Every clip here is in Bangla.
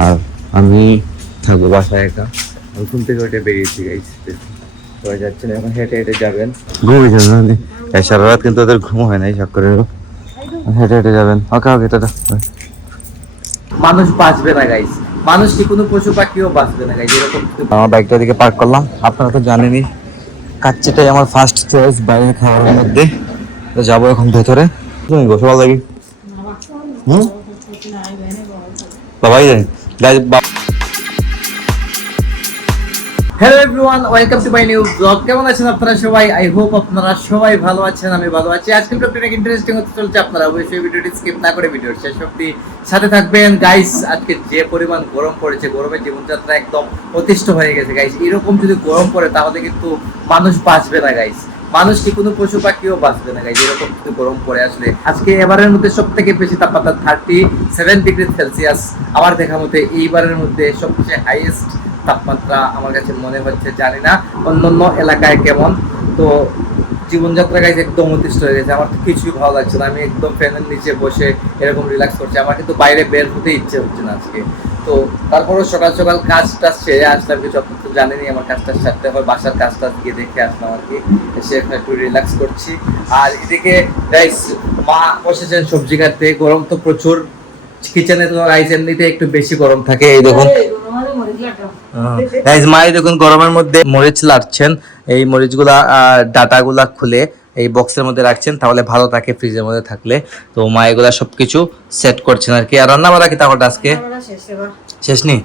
আর আমি থাকবো বাসায় একা। আমি ঘুম থেকে ওইটা বেরিয়েছি গাইস, সবাই যাচ্ছেন এখন, হেঁটে হেঁটে যাবেন। ঘুমিয়ে যাবেন সারা রাত, কিন্তু ওদের ঘুম হয় নাই সকলেরও। হেঁটে হেঁটে যাবেন। ওকে ওকে টাটা। মানুষ বাঁচবে না গাইস, মানুষ কি কোনো পশু পাখিও বাঁচবে না গাইস এরকম। আমার বাইকটা দিকে পার্ক করলাম, আপনারা তো জানেনই কাচ্চিটাই আমার ফার্স্ট চয়েস বাইরের খাবারের মধ্যে। তো যাবো এখন ভেতরে। তুমি গোসল লাগি বাবাই জানি guys. Hello everyone, welcome to my new blog. কেমন আছেন আপনারা সবাই? আই হোপ আপনারা সবাই ভালো আছেন, আমি ভালো আছি। আজকের ব্লগটা অনেক ইন্টারেস্টিং হতে চলছে, আপনারা অবশ্যই ভিডিওটি স্কিপ না করে ভিডিওর শেষ অবধি সাথে থাকবেন গাইস। আজকে যে পরিমাণ গরম পড়েছে, গরমে জীবনযাত্রা একদম অতিষ্ঠ হয়ে গেছে গাইস। এরকম যদি গরম পড়ে তাহলে কিন্তু মানুষ বাঁচবে না গাইস, মানুষ কি কোনো পশু পাখিও বাঁচবে না গাইস এরকম যদি গরম পড়ে। আসলে আজকে এবারের মধ্যে সব থেকে বেশি তাপমাত্রা 37 ডিগ্রি সেলসিয়াস আমার দেখা মতে এইবারের মধ্যে সবচেয়ে হাইয়েস্ট তাপমাত্রা আমার কাছে মনে হচ্ছে। জানি না অন্যান্য এলাকায় কেমন। তো জীবনযাত্রা গাইজ একদম অতিষ্ঠ হয়ে গেছে, আমার তো কিছুই ভালো লাগছে না। আমি একদম ফ্যানের নিচে বসে এরকম রিল্যাক্স করছি, আমার কিন্তু বাইরে বের হতে ইচ্ছে হচ্ছে না আজকে। তো তারপরও সকাল সকাল কাজ টাজ সেরে আসলাম, কিছু আপনার তো জানেনি আমার কাজ টাজ সারতে হয়, বাসার কাজ টাজ গিয়ে দেখে আসলাম আর কি। এসে একটু রিল্যাক্স করছি। আর এদিকে গাইজ মা বসেছেন সবজি কাটতে, গরম তো প্রচুর কিচেনে। তো গাইজ এমনিতে একটু বেশি গরম থাকে, এই দেখুন গাইজ মা দেখুন গরমের মধ্যে মরিচ লাটছেন। এই মরিচগুলা ডাটাগুলা খুলে এই বক্সের মধ্যে রাখছেন, তাহলে ভালো থাকে ফ্রিজের মধ্যে থাকলে। তো মা এগুলা সবকিছু সেট করছেন আর কি। আর রান্না বাড়া কি তাহলে আজকে শেষ নি?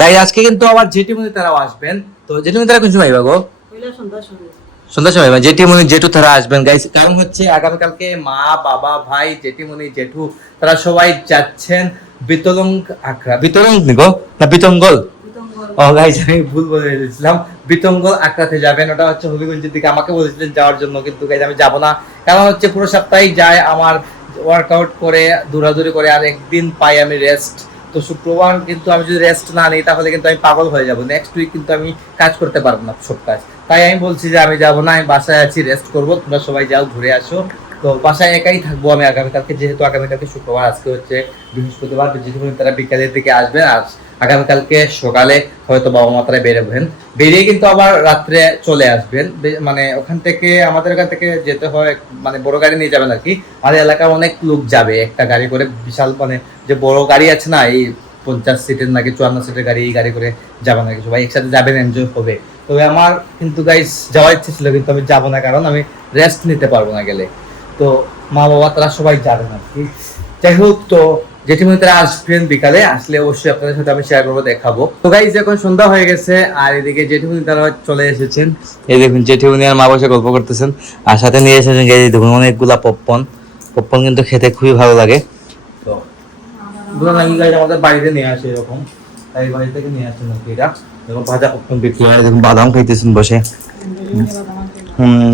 গাইজ আজকে কিন্তু আবার জেঠিমণি তারাও আসবেন। তো জেঠিমণি তারা কোন সময় আইবা গো? সন্ধ্যার সময় জেঠিমণি জেঠু তারা আসবেন গাইজ। কারণ হচ্ছে আগামীকালকে মা বাবা ভাই জেঠিমণি জেঠু তারা সবাই যাচ্ছেন বিতলং আখড়া। বিতলং গো না বিতঙ্গল? ও গাইজ আমি ভুল বলে দিয়েছিলাম, বিতঙ্গল আখড়াতে যাবেন। ওটা হচ্ছে হবিগঞ্জের দিকে। আমাকে বলেছিলেন যাওয়ার জন্য, কিন্তু গাইজ আমি যাবো না। কারণ হচ্ছে পুরো সপ্তাহে যায় আমার, ওয়ার্কআউট করে দৌড়াদৌড়ি করে, আর একদিন পাই আমি রেস্ট। তো শুক্রবার কিন্তু আমি যদি রেস্ট না নিই তাহলে কিন্তু আমি পাগল হয়ে যাবো। নেক্সট উইক কিন্তু আমি কাজ করতে পারবো না সব কাজ। তাই আমি বলছি যে আমি যাবো না, আমি বাসায় আছি, রেস্ট করবো। তোমরা সবাই যাও, ঘুরে আসো। তো বাসায় একাই থাকবো আমি আগামীকালকে, যেহেতু আগামীকালকে শুক্রবার, আজকে হচ্ছে বৃহস্পতিবার। যেহেতু তারা বিকালের দিকে আসবেন, আর আগামীকালকে সকালে হয়তো বাবা মা তারা বেরোবেন, বেরিয়ে কিন্তু আবার রাত্রে চলে আসবেন। মানে ওখান থেকে আমাদের এখান থেকে যেতে হয়, মানে বড় গাড়ি নিয়ে যাবেন আর কি। আমাদের এলাকার অনেক লোক যাবে একটা গাড়ি করে, বিশাল মানে যে বড় গাড়ি আছে না, এই 50 সিটের নাকি 54 সিটের গাড়ি, এই গাড়ি করে যাবেন নাকি সবাই একসাথে যাবেন, এনজয় হবে। তবে আমার কিন্তু গাইস যাওয়ার ইচ্ছে ছিল, কিন্তু আমি যাবো না, কারণ আমি রেস্ট নিতে পারবো না গেলে। তো মা বাবা তারা সবাই যাবেন আর কি। যাই হোক, তো জেঠিমণি তারা আসবেন বিকালে, আসলে অবশ্যই আপনাদের সাথে আমি শেয়ার করবো, দেখাবো। তো গাইস এখন সন্ধ্যা হয়ে গেছে, আর এদিকে জেঠিমণি তারা চলে এসেছেন। এই দেখুন জেঠিমণি আর মা বসে গল্প করতেছেন, আর সাথে নিয়ে এসেছেন এই দেখুন অনেকগুলা পপকর্ন। পপকর্ন কিন্তু খেতে খুবই ভালো লাগে। তো এগুলো নাকি গাইস আমাদের বাড়িতে নিয়ে আসে এরকম, তাই বাড়ি থেকে নিয়ে আসেন নাকি এটা। দেখুন ভাজা পপকর্ন বিক্রি হয়, দেখুন বাদাম খাইতেছেন বসে।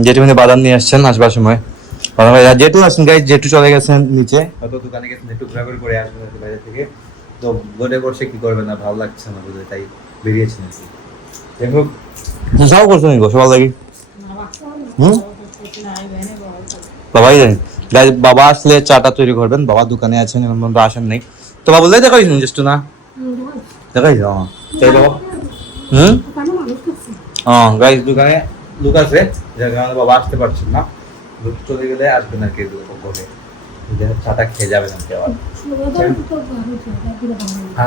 জেঠিমণি বাদাম নিয়ে আসছেন আসবার সময়। জেঠু আসেন গাইস, জেঠু চলে গেছেন নিচে, হয়তো দোকানে গেছেন, একটু ঘোরাঘুরি করে আসবেন আর কি বাইরে থেকে। তো বোর্ডে বসে কি করবেন না, ভালো লাগছে না বুঝে, তাই বেরিয়েছেন আর কি। যাই হোক, যাও করছো নি গোসল লাগি? বাবাই জানি গাইস, বাবা আসলে চাটা তৈরি করবেন। বাবা দোকানে আছেন, এখন পর্যন্ত আসেন নাই। তো বাবা বললে দেখাইছ জাস্ট না দেখাইছ? তাই বাবা গাইস দোকানে লোক আছে, যার কারণে বাবা আসতে পারছেন না। লোক চলে গেলে আসবেন আর কি, বলে চাটা খেয়ে যাবেন আর কি। আবার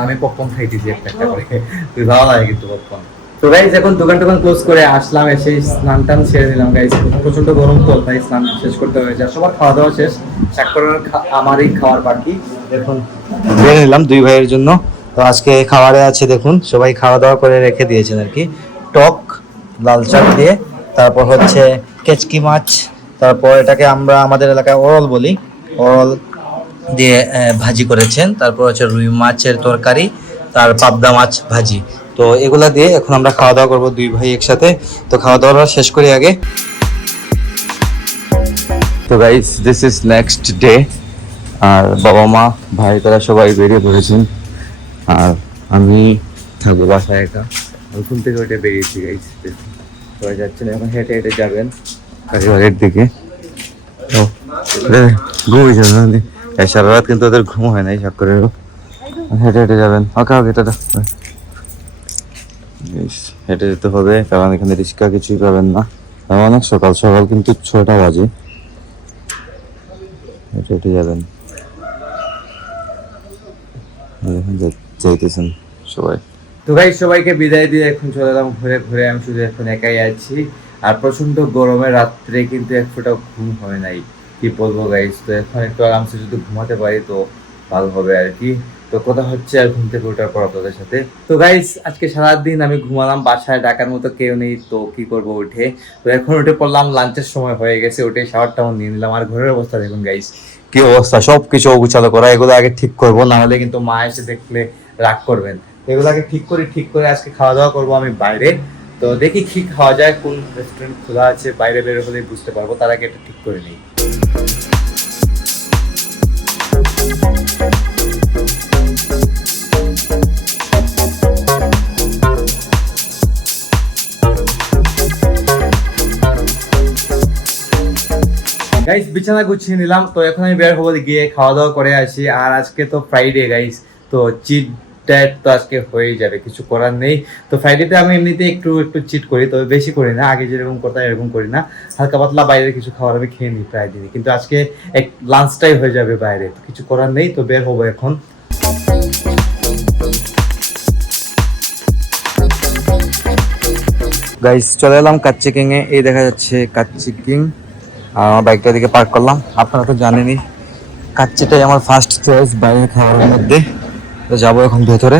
আমি পপকর্ন খাইতেছি একটা একটা করে, তুই ভালো লাগে কিন্তু পপকর্ন। তো গাইস এখন দোকান টোকান ক্লোজ করে আসলাম, এসে স্নান টান সেরে নিলাম গাইস। প্রচন্ড গরম তো, তাই স্নান শেষ করতে হয়েছে। সবার খাওয়া দাওয়া শেষ, সাক্ষরের আমারই খাওয়ার বাকি। দেখুন বেড়ে নিলাম দুই ভাইয়ের জন্য। তো আজকে খাবারে আছে দেখুন, সবাই খাওয়া দাওয়া করে রেখে দিয়েছেন আর কি। টক লাল চাট দিয়ে, তারপর হচ্ছে কেচকি মাছ, তারপর এটাকে আমরা আমাদের এলাকায় ওরল বলি, ওরল দিয়ে ভাজি করেছেন। তারপর হচ্ছে রুই মাছের তরকারি, তার পাবদা মাছ ভাজি। তো এগুলা দিয়ে এখন আমরা খাওয়া দাওয়া করবো দুই ভাই একসাথে। তো খাওয়া দাওয়া শেষ করি আগে। তো guys this is next day, আর বাবা মা ভাই তারা সবাই বেরিয়ে পড়েছেন, আর আমি থাকবো বাসায় একা। আমি ঘুম থেকে ওইটা বেরিয়েছি গাইস, সবাই যাচ্ছেন এখন, হেঁটে হেঁটে যাবেন কালীবাড়ির দিকে। তো ঘুমিয়ে যাবেন সারা রাত, কিন্তু ওদের ঘুম হয় নাই সকলেরও। হেঁটে হেঁটে যাবেন? ওকে ওকে টাটা। হেঁটে যেতে হবে কারণ এখানে রিক্সা কিছুই পাবেন না, অনেক সকাল সকাল কিন্তু 6টা বাজে। হেঁটে হেঁটে যাবেন, যাইতেছেন সবাই। তো গাইস সবাইকে বিদায় দিয়ে এখন চলে এলাম ঘুরে ঘুরে, আমি শুধু এখন একাই আছি। আর প্রচন্ড গরমে রাত্রে কিন্তু এক ফোঁটা ঘুম হয় নাই, কি বলবো গাইস। তো এখন একটু আরামসে যদি ঘুমাতে পারি তো ভালো হবে আর কি। তো কথা হচ্ছে আর ঘুম থেকে ওঠার পর আপনাদের সাথে। তো গাইস আজকে সারাদিন আমি ঘুমালাম, বাসায় ডাকার মতো কেউ নেই, তো কি করব উঠে। তো এখন উঠে পড়লাম, লাঞ্চের সময় হয়ে গেছে, উঠে শাওয়ারটাও নিয়ে নিলাম। আর ঘরের অবস্থা দেখুন গাইস, কি অবস্থা, সবকিছু অগুছালো করা। এগুলো আগে ঠিক করবো, না হলে কিন্তু মা এসে দেখলে রাগ করবেন। এগুলাকে ঠিক করে আজকে খাওয়া দাওয়া করবো আমি বাইরে। তো দেখি কি খাওয়া যায়, কোন রেস্টুরেন্ট খোলা আছে, বাইরে বের হলে বুঝতে পারবো, তার আগে এটা ঠিক করে নিই। গাইস বিছানা গুছিয়ে নিলাম, তো এখন আমি বের হবো গিয়ে খাওয়া দাওয়া করে আসি। আর আজকে তো ফ্রাইডে গাইস, তো চিট ডেট তো আজকে হয়ে যাবে, কিছু করার নেই। তো ফ্রাইডেতে আমি এমনিতে একটু একটু চিট করি, তবে বেশি করি না, আগে যেরকম করতাম এরকম করি না। হালকা পাতলা বাইরে কিছু খাবার আমি খেয়ে নিই প্রায় দিনই, কিন্তু আজকে এক লাঞ্চটাই হয়ে যাবে বাইরে, তো কিছু করার নেই। তো বের হবো এখন। গাইস চলে এলাম কাচ্চি কিং এ, এই দেখা যাচ্ছে কাচ্চি কিং। আর আমার বাইকটা দিকে পার্ক করলাম। আপনারা তো জানেনই কাচ্চিটাই আমার ফার্স্ট চয়েস বাইরের খাবারের মধ্যে। তো যাবো এখন ভেতরে।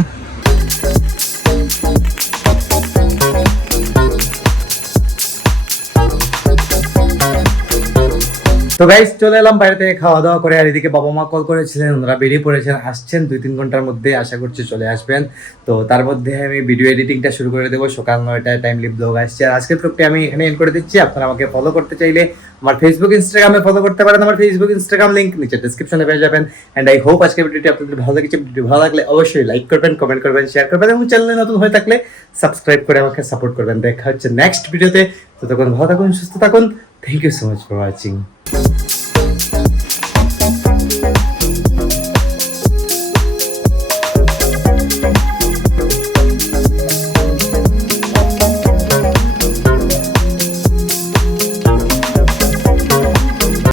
তো গাইস চলে এলাম বাইরে থেকে খাওয়া দাওয়া করে। আর এদিকে বাবা মা কল করেছিলেন, ওনারা বেরিয়ে পড়েছেন, আসছেন 2-3 ঘন্টার মধ্যে, আশা করছি চলে আসবেন। তো তার মধ্যে আমি ভিডিও এডিটিংটা শুরু করে দেবো। সকাল 9টায় টাইমলি ব্লগ আসছে। আর আজকের ব্লগটি আমি এখানে এন্ড করে দিচ্ছি। আপনারা আমাকে ফলো করতে চাইলে আমার ফেসবুক ইনস্টাগ্রামে ফলো করতে পারেন। আমার ফেসবুক ইনস্টাগ্রাম লিংক নিচে ডেসক্রিপশনে পেয়ে যাবেন। এন্ড আই হোপ আজকের ভিডিওটি আপনাদের ভালো লেগেছে। ভিডিওটি ভালো লাগলে অবশ্যই লাইক করবেন, কমেন্ট করবেন, শেয়ার করবেন এবং চ্যানেলে নতুন হয়ে থাকলে সাবস্ক্রাইব করে আমাকে সাপোর্ট করবেন। দেখা হচ্ছে নেক্সট ভিডিওতে। ততক্ষণ ভালো থাকুন, সুস্থ থাকুন। Thank you so much for watching.